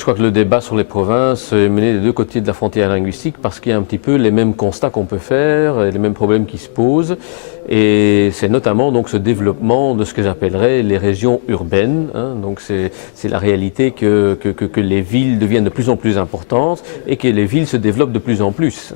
Je crois que le débat sur les provinces est mené des deux côtés de la frontière linguistique parce qu'il y a un petit peu les mêmes constats qu'on peut faire, et les mêmes problèmes qui se posent. Et c'est notamment donc ce développement de ce que j'appellerais les régions urbaines. Donc c'est la réalité que les villes deviennent de plus en plus importantes et que les villes se développent de plus en plus.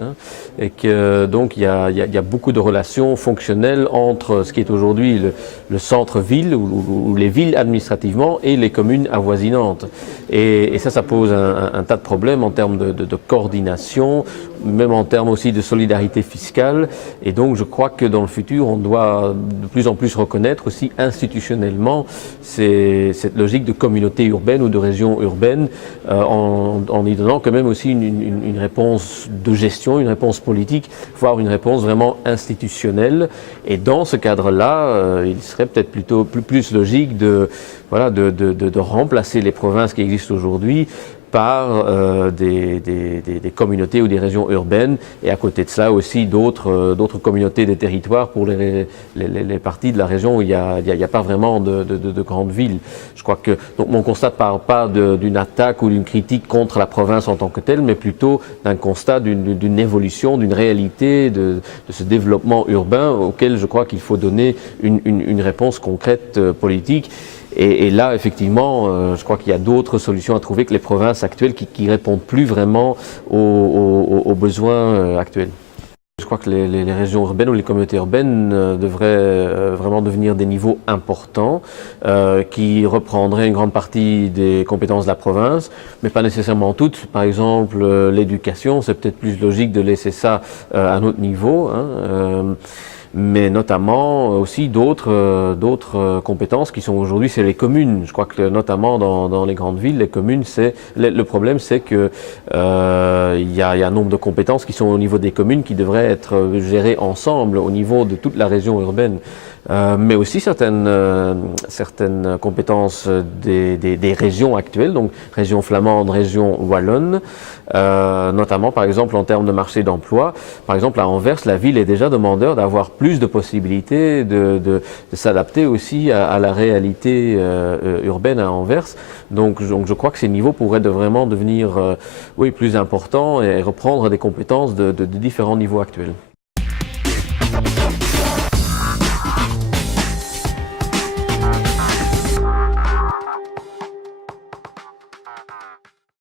Et que donc il y a beaucoup de relations fonctionnelles entre ce qui est aujourd'hui le centre-ville ou les villes administrativement et les communes avoisinantes. Et ça pose un tas de problèmes en termes de coordination, même en termes aussi de solidarité fiscale. Et donc je crois que dans le futur, on doit de plus en plus reconnaître aussi institutionnellement cette logique de communauté urbaine ou de région urbaine, en y donnant quand même aussi une réponse de gestion, une réponse politique, voire une réponse vraiment institutionnelle. Et dans ce cadre-là, il serait peut-être plutôt plus logique de remplacer les provinces qui existent aujourd'hui par des communautés ou des régions urbaines, et à côté de cela aussi d'autres communautés des territoires pour les parties de la région où il n'y a pas vraiment de grandes villes. Je crois que donc mon constat ne parle pas d'une attaque ou d'une critique contre la province en tant que telle, mais plutôt d'un constat d'une évolution, d'une réalité de ce développement urbain auquel je crois qu'il faut donner une réponse concrète politique. Et là, effectivement, je crois qu'il y a d'autres solutions à trouver que les provinces actuelles qui répondent plus vraiment aux besoins actuels. Je crois que les régions urbaines ou les communautés urbaines devraient vraiment devenir des niveaux importants qui reprendraient une grande partie des compétences de la province, mais pas nécessairement toutes. Par exemple, l'éducation, c'est peut-être plus logique de laisser ça à un autre niveau. Mais notamment aussi d'autres compétences qui sont aujourd'hui, c'est les communes. Je crois que notamment dans les grandes villes, les communes, le problème, c'est que il y a un nombre de compétences qui sont au niveau des communes qui devraient être gérées ensemble au niveau de toute la région urbaine. Mais aussi certaines compétences des régions actuelles, donc région flamande, région wallonne, notamment par exemple en termes de marché d'emploi. Par exemple à Anvers, la ville est déjà demandeur d'avoir plus de possibilités de s'adapter aussi à la réalité urbaine à Anvers. Donc je crois que ces niveaux pourraient vraiment devenir plus importants et reprendre des compétences de différents niveaux actuels.